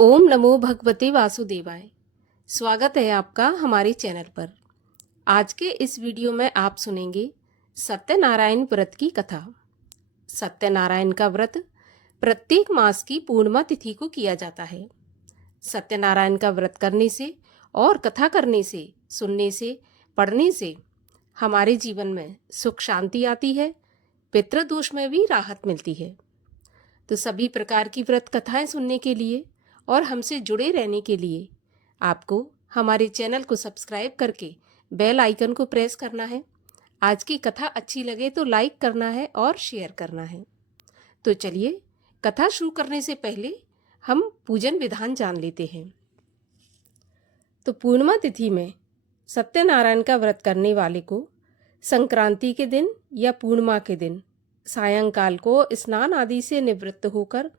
ओम नमो भगवते वासुदेवाय। स्वागत है आपका हमारे चैनल पर। आज के इस वीडियो में आप सुनेंगे सत्यनारायण व्रत की कथा। सत्यनारायण का व्रत प्रत्येक मास की पूर्णिमा तिथि को किया जाता है। सत्यनारायण का व्रत करने से और कथा करने से, सुनने से, पढ़ने से हमारे जीवन में सुख शांति आती है, पितृदोष में भी राहत मिलती है। तो सभी प्रकार की व्रत कथाएं सुनने के लिए और हमसे जुड़े रहने के लिए आपको हमारे चैनल को सब्सक्राइब करके बेल आइकन को प्रेस करना है। आज की कथा अच्छी लगे तो लाइक करना है और शेयर करना है। तो चलिए कथा शुरू करने से पहले हम पूजन विधान जान लेते हैं। तो पूर्णिमा तिथि में सत्यनारायण का व्रत करने वाले को संक्रांति के दिन या पूर्णिमा के दिन सायंकाल को स्नान आदि से निवृत्त होकर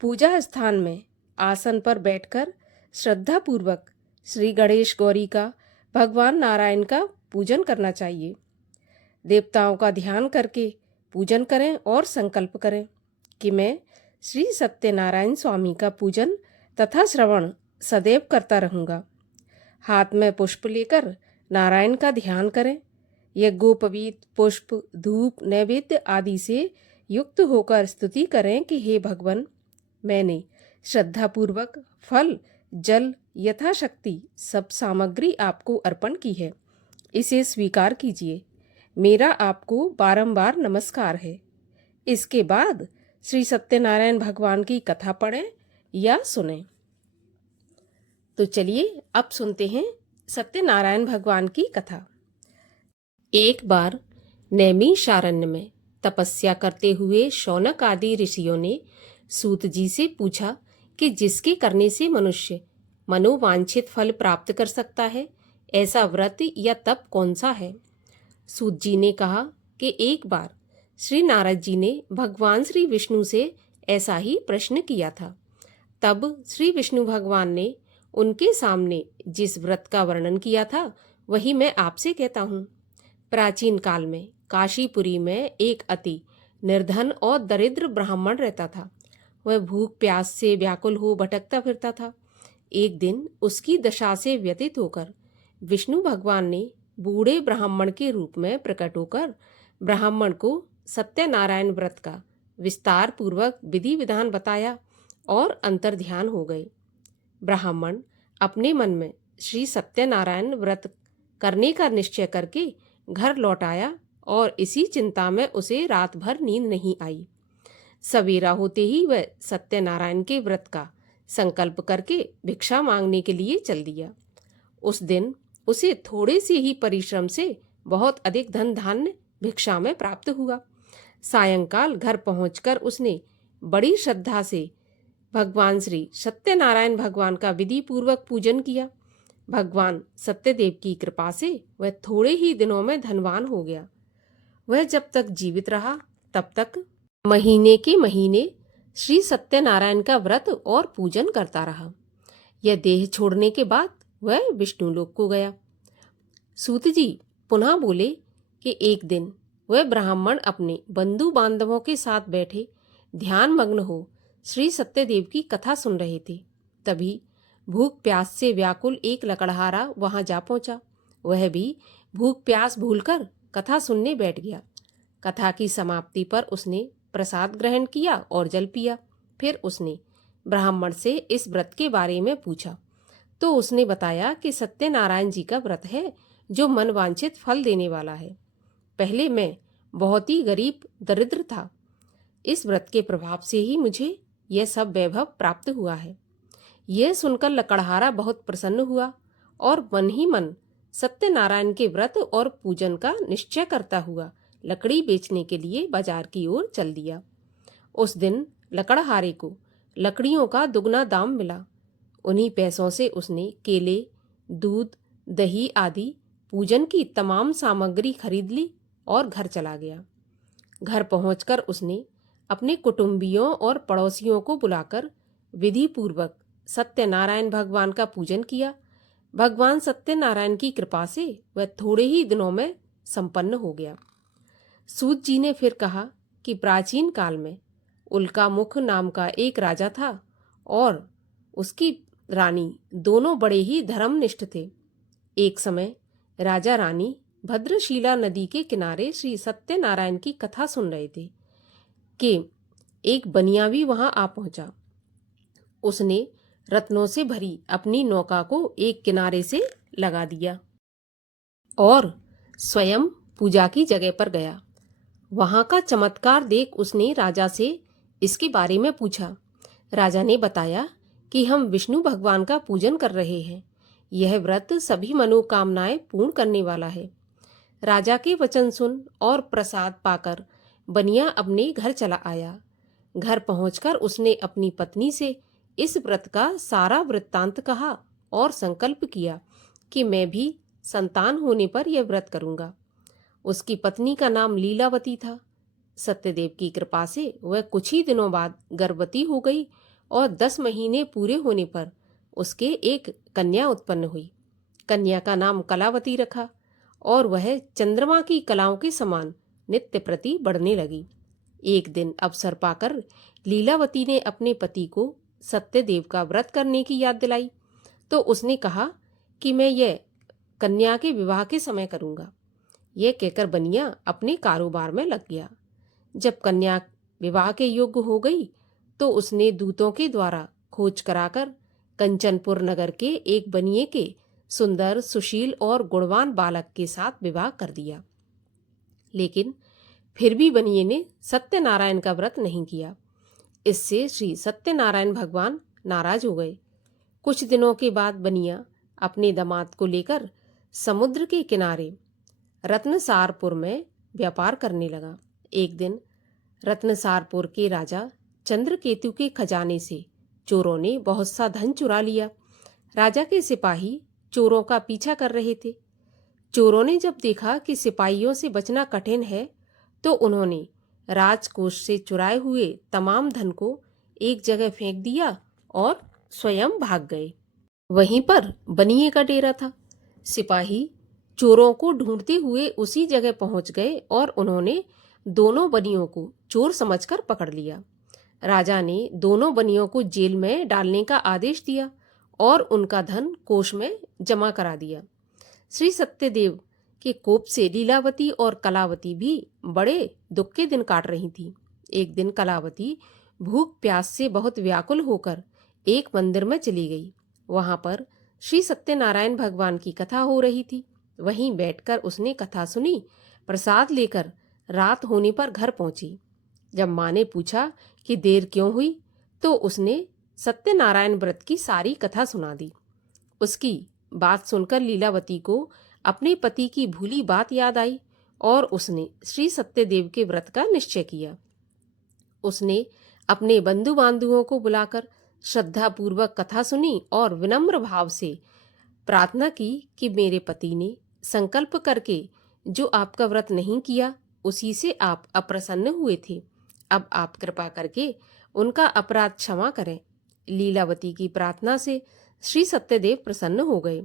पूजा स्थान में आसन पर बैठकर श्रद्धापूर्वक श्री गणेश गौरी का, भगवान नारायण का पूजन करना चाहिए। देवताओं का ध्यान करके पूजन करें और संकल्प करें कि मैं श्री सत्यनारायण स्वामी का पूजन तथा श्रवण सदैव करता रहूँगा। हाथ में पुष्प लेकर नारायण का ध्यान करें। यज्ञोपवीत पुष्प, धूप, नैवेद्य आदि से युक्त होकर स्तुति करें कि हे भगवान, मैंने श्रद्धापूर्वक फल, जल यथाशक्ति सब सामग्री आपको अर्पण की है। इसे स्वीकार कीजिए। मेरा आपको बारंबार नमस्कार है। इसके बाद श्री सत्यनारायण भगवान की कथा पढ़ें या सुनें। तो चलिए अब सुनते हैं सत्यनारायण भगवान की कथा। एक बार नैमिषारण्य में तपस्या करते हुए शौनक आदि ऋषियों ने सूत जी से पूछा कि जिसके करने से मनुष्य मनोवांछित फल प्राप्त कर सकता है, ऐसा व्रत या तप कौन सा है। सूत जी ने कहा कि एक बार श्री नारद जी ने भगवान श्री विष्णु से ऐसा ही प्रश्न किया था। तब श्री विष्णु भगवान ने उनके सामने जिस व्रत का वर्णन किया था वही मैं आपसे कहता हूँ। प्राचीन काल में काशीपुरी में एक अति निर्धन और दरिद्र ब्राह्मण रहता था। वह भूख प्यास से व्याकुल हो भटकता फिरता था। एक दिन उसकी दशा से व्यथित होकर विष्णु भगवान ने बूढ़े ब्राह्मण के रूप में प्रकट होकर ब्राह्मण को सत्यनारायण व्रत का विस्तार पूर्वक विधि विधान बताया और अंतर्ध्यान हो गए। ब्राह्मण अपने मन में श्री सत्यनारायण व्रत करने का निश्चय करके घर लौट आया और इसी चिंता में उसे रात भर नींद नहीं आई। सवेरा होते ही वह सत्यनारायण के व्रत का संकल्प करके भिक्षा मांगने के लिए चल दिया। उस दिन उसे थोड़े से ही परिश्रम से बहुत अधिक धन धान्य भिक्षा में प्राप्त हुआ। सायंकाल घर पहुंचकर उसने बड़ी श्रद्धा से भगवान श्री सत्यनारायण भगवान का विधि पूर्वक पूजन किया। भगवान सत्यदेव की कृपा से वह थोड़े ही दिनों में धनवान हो गया। वह जब तक जीवित रहा तब तक महीने के महीने श्री सत्यनारायण का व्रत और पूजन करता रहा। यह देह छोड़ने के बाद वह विष्णु लोक को गया। सूत जी पुनः बोले कि एक दिन वह ब्राह्मण अपने बंधु बांधवों के साथ बैठे ध्यान मग्न हो श्री सत्यदेव की कथा सुन रहे थे। तभी भूख प्यास से व्याकुल एक लकड़हारा वहां जा पहुंचा। वह भी भूख प्यास भूलकर कथा सुनने बैठ गया। कथा की समाप्ति पर उसने प्रसाद ग्रहण किया और जल पिया। फिर उसने ब्राह्मण से इस व्रत के बारे में पूछा तो उसने बताया कि सत्यनारायण जी का व्रत है जो मनवांछित फल देने वाला है। पहले मैं बहुत ही गरीब दरिद्र था। इस व्रत के प्रभाव से ही मुझे यह सब वैभव प्राप्त हुआ है। यह सुनकर लकड़हारा बहुत प्रसन्न हुआ और मन ही मन सत्यनारायण के व्रत और पूजन का निश्चय करता हुआ लकड़ी बेचने के लिए बाजार की ओर चल दिया। उस दिन लकड़हारे को लकड़ियों का दुगना दाम मिला। उन्हीं पैसों से उसने केले, दूध, दही आदि पूजन की तमाम सामग्री खरीद ली और घर चला गया। घर पहुंचकर उसने अपने कुटुंबियों और पड़ोसियों को बुलाकर विधि पूर्वक सत्यनारायण भगवान का पूजन किया। भगवान सत्यनारायण की कृपा से वह थोड़े ही दिनों में संपन्न हो गया। सूत जी ने फिर कहा कि प्राचीन काल में उल्का मुख नाम का एक राजा था और उसकी रानी दोनों बड़े ही धर्मनिष्ठ थे। एक समय राजा रानी भद्रशीला नदी के किनारे श्री सत्यनारायण की कथा सुन रहे थे कि एक बनियावी वहां आ पहुंचा। उसने रत्नों से भरी अपनी नौका को एक किनारे से लगा दिया और स्वयं पूजा की जगह पर गया। वहां का चमत्कार देख उसने राजा से इसके बारे में पूछा। राजा ने बताया कि हम विष्णु भगवान का पूजन कर रहे हैं। यह व्रत सभी मनोकामनाएं पूर्ण करने वाला है। राजा के वचन सुन और प्रसाद पाकर बनिया अपने घर चला आया। घर पहुंचकर उसने अपनी पत्नी से इस व्रत का सारा वृत्तांत कहा और संकल्प किया कि मैं भी संतान होने पर यह व्रत करूंगा। उसकी पत्नी का नाम लीलावती था। सत्यदेव की कृपा से वह कुछ ही दिनों बाद गर्भवती हो गई और 10 महीने पूरे होने पर उसके एक कन्या उत्पन्न हुई। कन्या का नाम कलावती रखा और वह चंद्रमा की कलाओं के समान नित्य प्रति बढ़ने लगी। एक दिन अवसर पाकर लीलावती ने अपने पति को सत्यदेव का व्रत करने की याद दिलाई तो उसने कहा कि मैं यह कन्या के विवाह के समय करूंगा। यह कहकर बनिया अपने कारोबार में लग गया। जब कन्या विवाह के योग्य हो गई तो उसने दूतों के द्वारा खोज कराकर कंचनपुर नगर के एक बनिए के सुंदर, सुशील और गुणवान बालक के साथ विवाह कर दिया। लेकिन फिर भी बनिए ने सत्यनारायण का व्रत नहीं किया। इससे श्री सत्यनारायण भगवान नाराज हो गए। कुछ दिनों के बाद बनिया अपने दामाद को लेकर समुद्र के किनारे रत्नसारपुर में व्यापार करने लगा। एक दिन रत्नसारपुर के राजा चंद्रकेतु के खजाने से चोरों ने बहुत सा धन चुरा लिया। राजा के सिपाही चोरों का पीछा कर रहे थे। चोरों ने जब देखा कि सिपाहियों से बचना कठिन है तो उन्होंने राजकोष से चुराए हुए तमाम धन को एक जगह फेंक दिया और स्वयं भाग गए। वहीं पर बनिए का डेरा था। सिपाही चोरों को ढूंढते हुए उसी जगह पहुंच गए और उन्होंने दोनों बनियों को चोर समझकर पकड़ लिया। राजा ने दोनों बनियों को जेल में डालने का आदेश दिया और उनका धन कोष में जमा करा दिया। श्री सत्यदेव के कोप से लीलावती और कलावती भी बड़े दुख के दिन काट रही थी। एक दिन कलावती भूख प्यास से बहुत व्याकुल होकर एक मंदिर में चली गई। वहां पर श्री सत्यनारायण भगवान की कथा हो रही थी। वहीं बैठकर उसने कथा सुनी। प्रसाद लेकर रात होने पर घर पहुंची। जब माँ ने पूछा कि देर क्यों हुई तो उसने सत्यनारायण व्रत की सारी कथा सुना दी। उसकी बात सुनकर लीलावती को अपने पति की भूली बात याद आई और उसने श्री सत्यदेव के व्रत का निश्चय किया। उसने अपने बंधु बांधवों को बुलाकर श्रद्धापूर्वक कथा सुनी और विनम्र भाव से प्रार्थना की कि मेरे पति ने संकल्प करके जो आपका व्रत नहीं किया उसी से आप अप्रसन्न हुए थे। अब आप कृपा करके उनका अपराध क्षमा करें। लीलावती की प्रार्थना से श्री सत्यदेव प्रसन्न हो गए।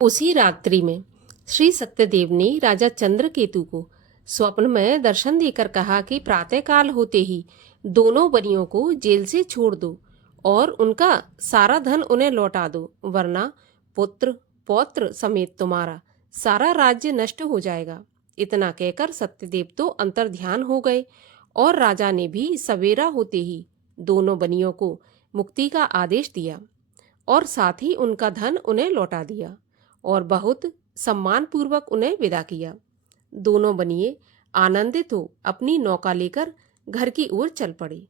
उसी रात्रि में श्री सत्यदेव ने राजा चंद्रकेतु को स्वप्न में दर्शन देकर कहा कि प्रातःकाल होते ही दोनों बनियों को जेल से छोड़ दो और उनका सारा धन उन्हें लौटा दो, वरना पुत्र पौत्र समेत तुम्हारा सारा राज्य नष्ट हो जाएगा। इतना कहकर सत्यदेव तो अंतर्ध्यान हो गए और राजा ने भी सवेरा होते ही दोनों बनियों को मुक्ति का आदेश दिया और साथ ही उनका धन उन्हें लौटा दिया और बहुत सम्मानपूर्वक उन्हें विदा किया। दोनों बनिए आनंदित हो अपनी नौका लेकर घर की ओर चल पड़े।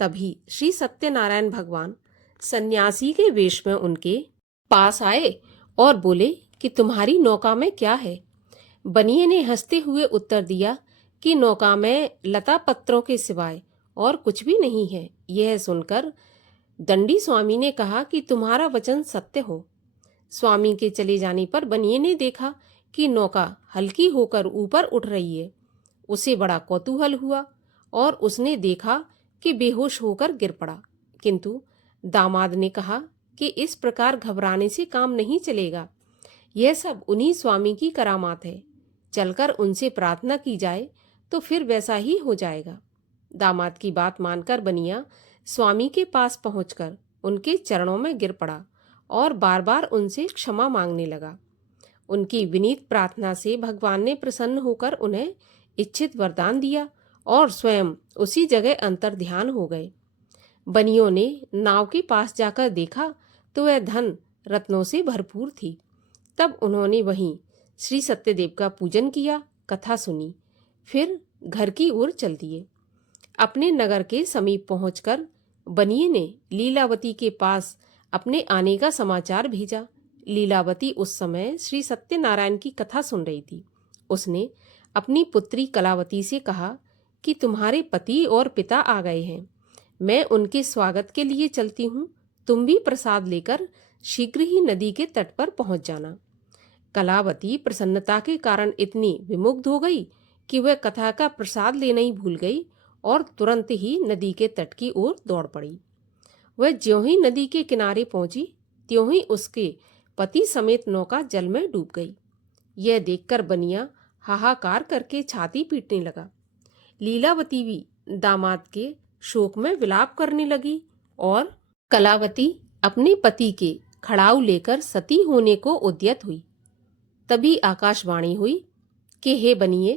तभी श्री सत्यनारायण भगवान सन्यासी के वेश में उनके पास आए और बोले कि तुम्हारी नौका में क्या है। बनिए ने हंसते हुए उत्तर दिया कि नौका में लता पत्रों के सिवाय और कुछ भी नहीं है। यह सुनकर दंडी स्वामी ने कहा कि तुम्हारा वचन सत्य हो। स्वामी के चले जाने पर बनिए ने देखा कि नौका हल्की होकर ऊपर उठ रही है। उसे बड़ा कौतूहल हुआ और उसने देखा कि बेहोश होकर गिर पड़ा। किंतु दामाद ने कहा कि इस प्रकार घबराने से काम नहीं चलेगा। यह सब उन्हीं स्वामी की करामात है। चलकर उनसे प्रार्थना की जाए तो फिर वैसा ही हो जाएगा। दामाद की बात मानकर बनिया स्वामी के पास पहुंचकर उनके चरणों में गिर पड़ा और बार बार उनसे क्षमा मांगने लगा। उनकी विनीत प्रार्थना से भगवान ने प्रसन्न होकर उन्हें इच्छित वरदान दिया और स्वयं उसी जगह अंतर्ध्यान हो गए। बनियों ने नाव के पास जाकर देखा तो वह धन रत्नों से भरपूर थी। तब उन्होंने वहीं श्री सत्यदेव का पूजन किया, कथा सुनी, फिर घर की ओर चल दिए। अपने नगर के समीप पहुंचकर बनिए ने लीलावती के पास अपने आने का समाचार भेजा। लीलावती उस समय श्री सत्यनारायण की कथा सुन रही थी। उसने अपनी पुत्री कलावती से कहा कि तुम्हारे पति और पिता आ गए हैं, मैं उनके स्वागत के लिए चलती हूँ, तुम भी प्रसाद लेकर शीघ्र ही नदी के तट पर पहुंच जाना। कलावती प्रसन्नता के कारण इतनी विमुग्ध हो गई कि वह कथा का प्रसाद लेना ही भूल गई और तुरंत ही नदी के तट की ओर दौड़ पड़ी। वह ज्यों ही नदी के किनारे पहुंची त्यों ही उसके पति समेत नौका जल में डूब गई। यह देखकर बनिया हाहाकार करके छाती पीटने लगा। लीलावती भी दामाद के शोक में विलाप करने लगी और कलावती अपने पति के खड़ाऊ लेकर सती होने को उद्यत हुई। तभी आकाशवाणी हुई कि हे बनिए,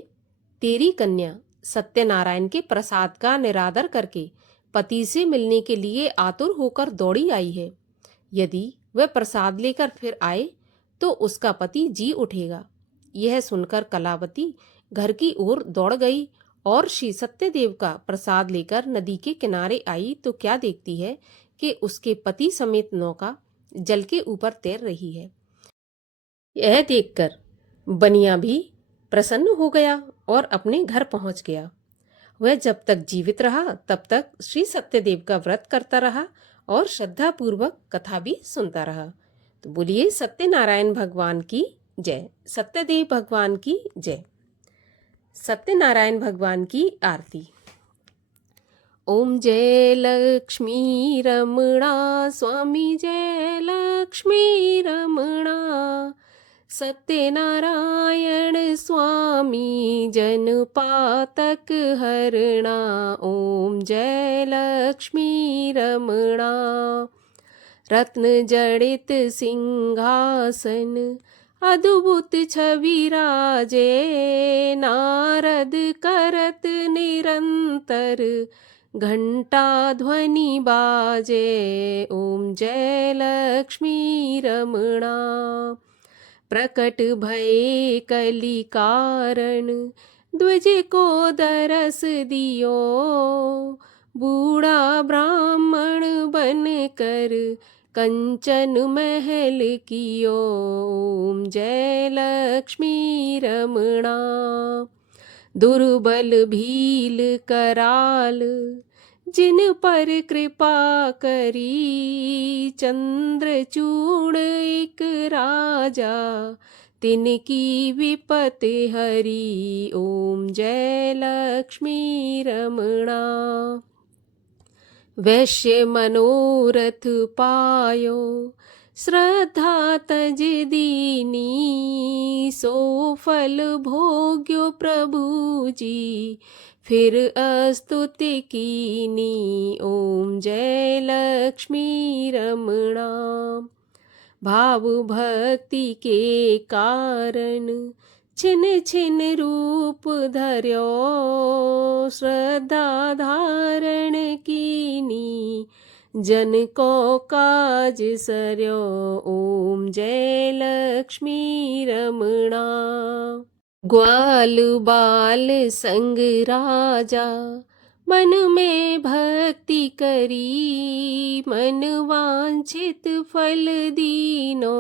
तेरी कन्या सत्यनारायण के प्रसाद का निरादर करके पति से मिलने के लिए आतुर होकर दौड़ी आई है। यदि वह प्रसाद लेकर फिर आए तो उसका पति जी उठेगा। यह सुनकर कलावती घर की ओर दौड़ गई और श्री सत्यदेव का प्रसाद लेकर नदी के किनारे आई तो क्या देखती है कि उसके पति समेत नौका जल के ऊपर तैर रही है। यह देखकर बनिया भी प्रसन्न हो गया और अपने घर पहुंच गया। वह जब तक जीवित रहा तब तक श्री सत्यदेव का व्रत करता रहा और श्रद्धा पूर्वक कथा भी सुनता रहा। तो बोलिए सत्यनारायण भगवान की जय, सत्यदेव भगवान की जय। सत्यनारायण भगवान की आरती। ओम जय लक्ष्मी रमणा स्वामी, जय लक्ष्मी रमणा। सत्यनारायण स्वामी जन पातक हरणा। ओम जय लक्ष्मी रमणा। रत्न जड़ित सिंहासन अद्भुत छवि राजे। नारद करत निरंतर घंटा ध्वनि बाजे। ओम जय लक्ष्मी रमणा। प्रकट भये कलि कारण द्विज को दरस दियो। बूढ़ा ब्राह्मण बन कर कंचन महल कियो। ओम जय लक्ष्मी रमणा। दुर्बल भील कराल जिन पर कृपा करी। चंद्रचूड़ एक राजा तिनकी विपत हरी। ओम जय लक्ष्मी रमणा। वैश्य मनोरथ पायो श्रद्धा तज दीनी। सो फल भोग्यो प्रभु जी फिर अस्तुति कीनी। ओम जय लक्ष्मी रमणा। भाव भक्ति के कारण छिन छिन रूप धर्यो। श्रद्धा धारण कीनी जन को काज सर्यो। ओम जय लक्ष्मी रमणा। ग्वाल बाल संग राजा मन में भक्ति करी। मन वांछित फल दीनो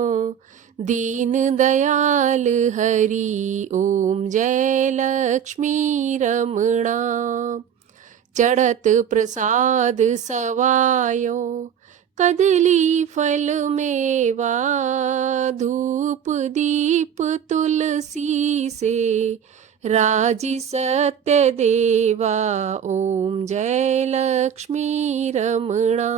दीन दयाल हरि। ओम जय लक्ष्मी रमणा। चढ़त प्रसाद सवायो कदली फल मेवा। धूप दीप तुलसी से राजी सत्य देवा। ओम जय लक्ष्मी रमणा।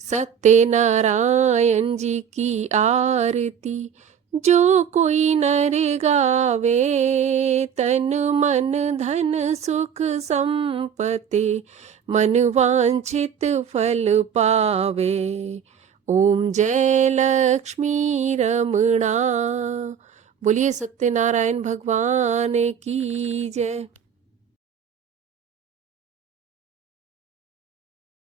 सत्यनारायण जी की आरती जो कोई नर गावे, तन मन धन सुख संपत्ति, मन वांछित फल पावे। ओम जय लक्ष्मी रमणा। बोलिए सत्यनारायण भगवान की जय।